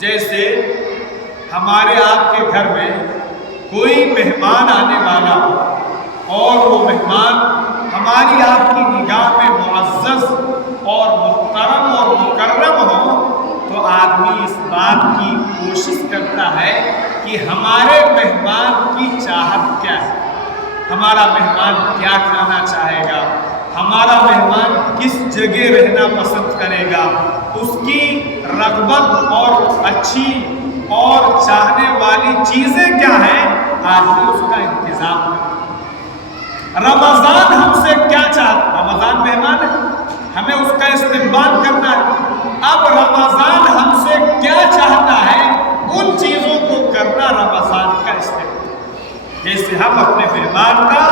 جیسے ہمارے آپ کے گھر میں کوئی مہمان آنے والا ہو اور وہ مہمان ہماری آپ کی نگاہ میں معزز اور محترم اور مکرم ہو تو آدمی اس بات کی کوشش کرتا ہے کہ ہمارے مہمان کی چاہت کیا ہے، ہمارا مہمان کیا کھانا چاہے گا، ہمارا مہمان کس جگہ رہنا پسند کرے گا، اس کی رغبت اور اچھی اور چاہنے والی چیزیں کیا ہیں، آدمی اس کا انتظام کرے۔ رمضان ہم سے کیا چاہتا، رمضان مہمان ہے، ہمیں اس کا استقبال کرنا ہے۔ اب رمضان ہم سے کیا چاہتا ہے، ان چیزوں کو کرنا رمضان کا استقبال۔ جیسے ہم اپنے مہمان کا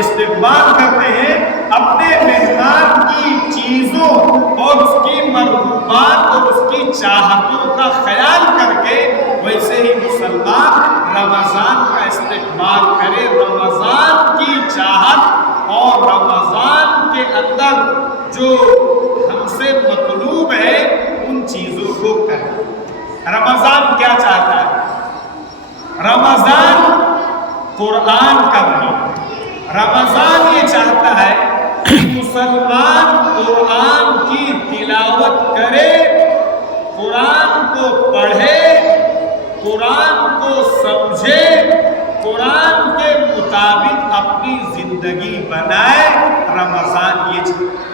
استقبال کرتے ہیں، اپنے مہمان کی چیزوں اور اس کی مرغوبات اور اس کی چاہتوں کا خیال کر کے، ویسے ہی مسلمان رمضان کا استقبال کرے، رمضان کی چاہت اور رمضان کے اندر جو ہم سے مطلوب ہے ان چیزوں کو کرے۔ رمضان کیا چاہتا ہے؟ رمضان قرآن کا مہینہ، رمضان یہ چاہتا ہے کہ مسلمان قرآن کی تلاوت کرے، قرآن کو پڑھے، قرآن کو سمجھے، قرآن کے مطابق اپنی زندگی بنائے۔ رمضان یہ چاہتا ہے،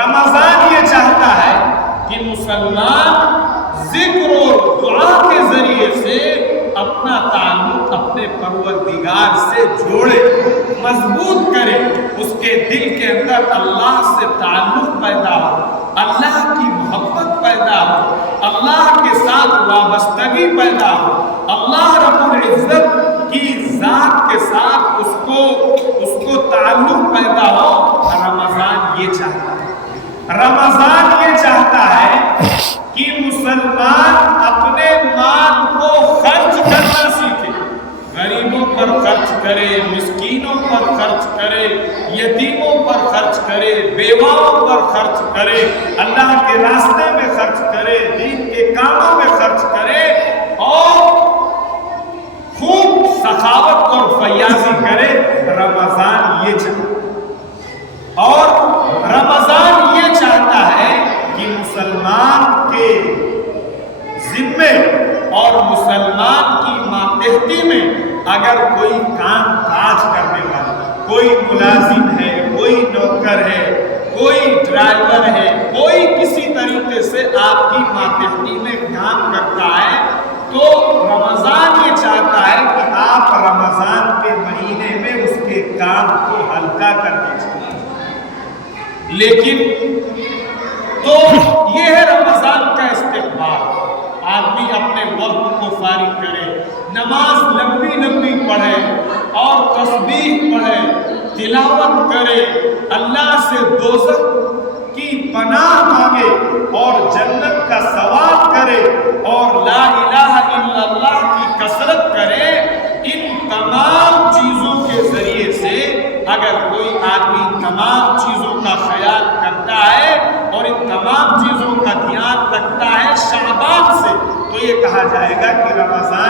رمضان یہ چاہتا ہے کہ مسلمان ذکر اور دعا کے ذریعے سے اپنا تعلق اپنے پروردگار سے جوڑے، مضبوط کرے، اس کے دل کے اندر اللہ سے تعلق پیدا ہو، اللہ کی محبت پیدا ہو، اللہ کے ساتھ وابستگی پیدا ہو، اللہ رب العزت کی ذات کے ساتھ اس کو تعلق پیدا ہو۔ رمضان یہ چاہتا ہے، رمضان یہ چاہتا ہے کہ مسلمان اپنے مال کو خرچ کرنا سیکھے، غریبوں پر خرچ کرے، مسکینوں پر خرچ کرے، یتیموں پر خرچ کرے، بیواؤں پر خرچ کرے، اللہ کے راستے میں خرچ کرے، دین کے کاموں میں خرچ کرے اور خوب سخاوت اور فیاضی کرے۔ رمضان یہ چاہتا ہے، اور رمضان یہ چاہتا ہے کہ مسلمان کے ذمے اور مسلمان کی ماتحتی میں اگر کوئی کام کاج کرنے والا، کوئی ملازم ہے، کوئی نوکر ہے، کوئی ڈرائیور ہے، کوئی کسی طریقے سے آپ کی ماتحتی میں کام کرتا ہے تو رمضان یہ چاہتا ہے کہ آپ رمضان کے مہینے میں اس کے کام کو ہلکا کر دیجیے۔ لیکن تو یہ ہے رمضان کا استقبال، آدمی اپنے وقت کو فارغ کرے، نماز لمبی لمبی پڑھے اور تسبیح پڑھے، تلاوت کرے، اللہ سے دوزخ کی پناہ مانگے اور جنت کا سوال کرے اور لا الہ الا اللہ کی کثرت کرے۔ ان تمام چیزوں کے ذریعے سے اگر کوئی آدمی تمام چیزوں کا خیال کرتا ہے اور ان تمام چیزوں کا دھیان رکھتا ہے شعبان سے، تو یہ کہا جائے گا کہ رمضان